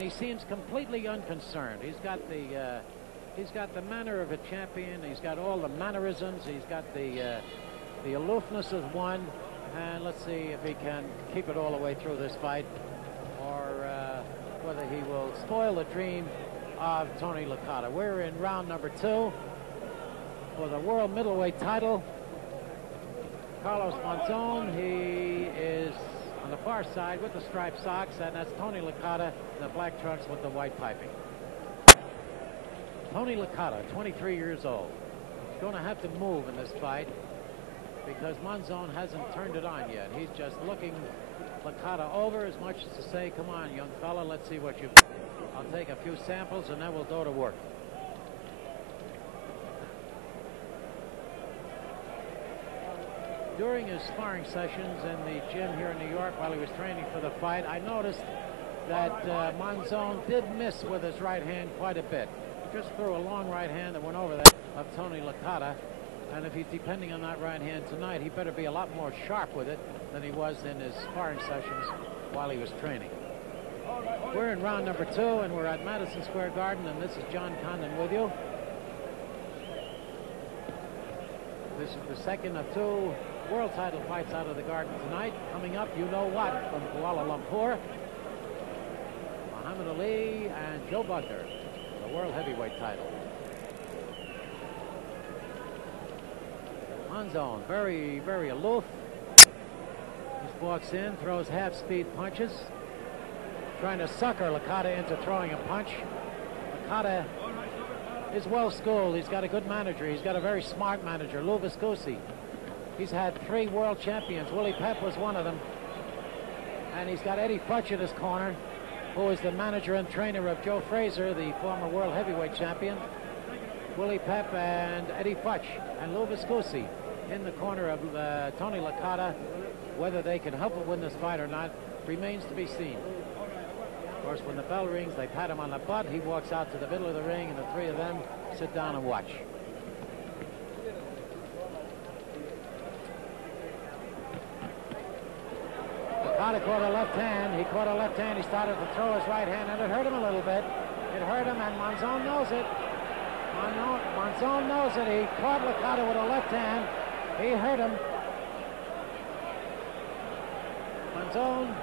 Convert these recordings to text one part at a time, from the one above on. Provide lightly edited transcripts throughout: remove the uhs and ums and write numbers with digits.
He seems completely unconcerned. He's got the manner of a champion. He's got all the mannerisms. He's got the aloofness of one. And let's see if he can keep it all the way through this fight, or whether he will spoil the dream of Tony Licata. We're in round number 2 for the world middleweight title. Carlos Monzon, he is on the far side with the striped socks, and that's Tony Licata in the black trunks with the white piping. Tony Licata, 23 years old. He's going to have to move in this fight because Monzon hasn't turned it on yet. He's just looking Licata over as much as to say, come on, young fella, let's see what you've got. I'll take a few samples and then we'll go to work. During his sparring sessions in the gym here in New York while he was training for the fight, I noticed that Monzon did miss with his right hand quite a bit. He just threw a long right hand that went over that of Tony Licata. And if he's depending on that right hand tonight, he better be a lot more sharp with it than he was in his sparring sessions while he was training. We're in round number 2, and we're at Madison Square Garden, and this is John Condon with you. This is the second of 2 world title fights out of the Garden tonight. Coming up, you know what, from Kuala Lumpur, Muhammad Ali and Joe Bugner, the world heavyweight title. Monzon, very, very aloof. Just walks in, throws half-speed punches, trying to sucker Licata into throwing a punch. Licata is well-schooled. He's got a good manager. He's got a very smart manager, Lou Viscusi. He's had 3 world champions. Willie Pep was one of them. And he's got Eddie Futch in his corner, who is the manager and trainer of Joe Frazier, the former world heavyweight champion. Willie Pep and Eddie Futch and Lou Viscusi in the corner of Tony Licata. Whether they can help him win this fight or not remains to be seen. Of course, when the bell rings, they pat him on the butt. He walks out to the middle of the ring, and the 3 of them sit down and watch. Licata caught a left hand. He caught a left hand. He started to throw his right hand, and it hurt him a little bit. It hurt him, and Monzon knows it. Monzon knows it. He caught Licata with a left hand. He hurt him. Monzon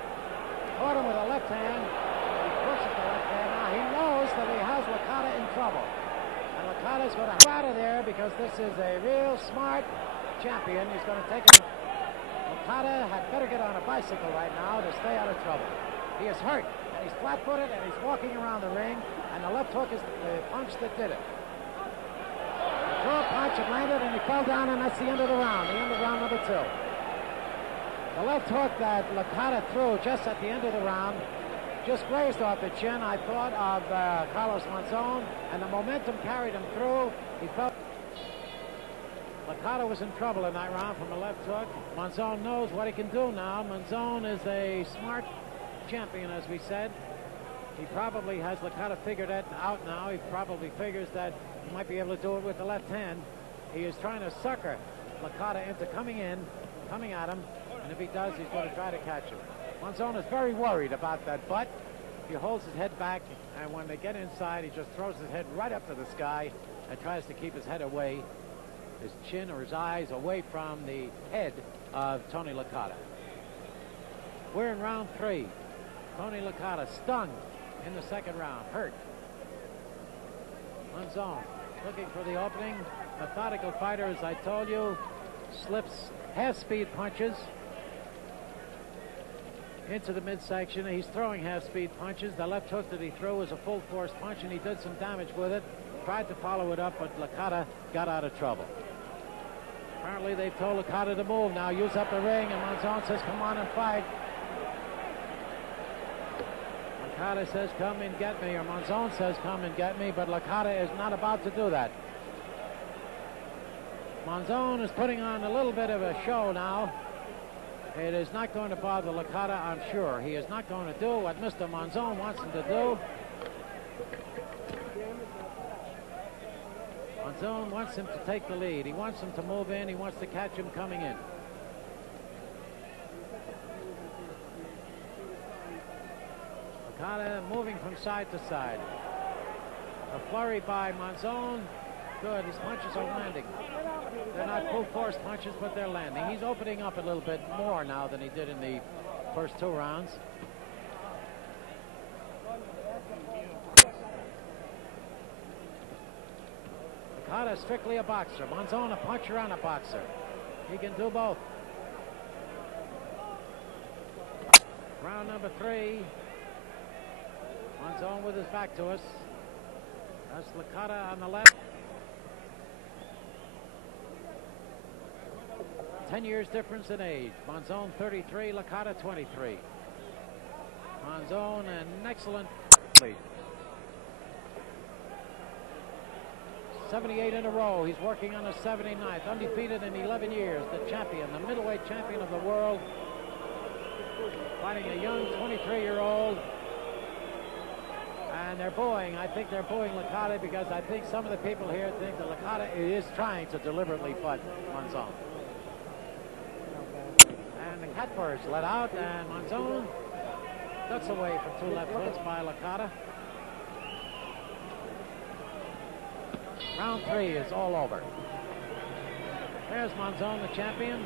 caught him with a left hand. He pushes the left hand. Now he knows that he has Licata in trouble. And Licata's going to get out of there because this is a real smart champion. He's going to take him. Licata had better get on a bicycle right now to stay out of trouble. He is hurt, and he's flat-footed, and he's walking around the ring, and the left hook is the punch that did it. He threw a punch, it landed, and he fell down, and that's the end of the round, round number 2. The left hook that Licata threw just at the end of the round just grazed off the chin, I thought, of Carlos Monzon, and the momentum carried him through. He felt Licata was in trouble in that round from a left hook. Monzon knows what he can do now. Monzon is a smart champion, as we said. He probably has Licata figured out now. He probably figures that he might be able to do it with the left hand. He is trying to sucker Licata into coming at him, and if he does, he's going to try to catch him. Monzon is very worried about that butt. He holds his head back, and when they get inside, he just throws his head right up to the sky and tries to keep his head away, his chin or his eyes away from the head of Tony Licata. We're in round 3. Tony Licata stung in the second round, hurt. Monzon looking for the opening. Methodical fighter, as I told you, slips half-speed punches into the midsection. He's throwing half-speed punches. The left hook that he threw was a full-force punch, and he did some damage with it. Tried to follow it up, but Licata got out of trouble. Apparently, they've told Licata to move now, use up the ring, and Monzon says, come on and fight. Licata says, come and get me, or Monzon says, come and get me, but Licata is not about to do that. Monzon is putting on a little bit of a show now. It is not going to bother Licata, I'm sure. He is not going to do what Mr. Monzon wants him to do. Monzon wants him to take the lead. He wants him to move in. He wants to catch him coming in. Licata moving from side to side. A flurry by Monzon. Good, his punches are landing. They're not full force punches, but they're landing. He's opening up a little bit more now than he did in the first 2 rounds. Licata strictly a boxer. Monzon a puncher and a boxer. He can do both. Round number 3. Monzon with his back to us. That's Licata on the left. 10 years difference in age. Monzon 33, Licata 23. Monzon an excellent athlete. 78 in a row. He's working on a 79th. Undefeated in 11 years. The champion, the middleweight champion of the world. Fighting a young 23-year-old. And they're booing. I think they're booing Licata because I think some of the people here think that Licata is trying to deliberately fight Monzon. And the catbirds let out, and Monzon ducks away from 2 left hooks by Licata. Round 3 is all over. There's Monzon, the champion.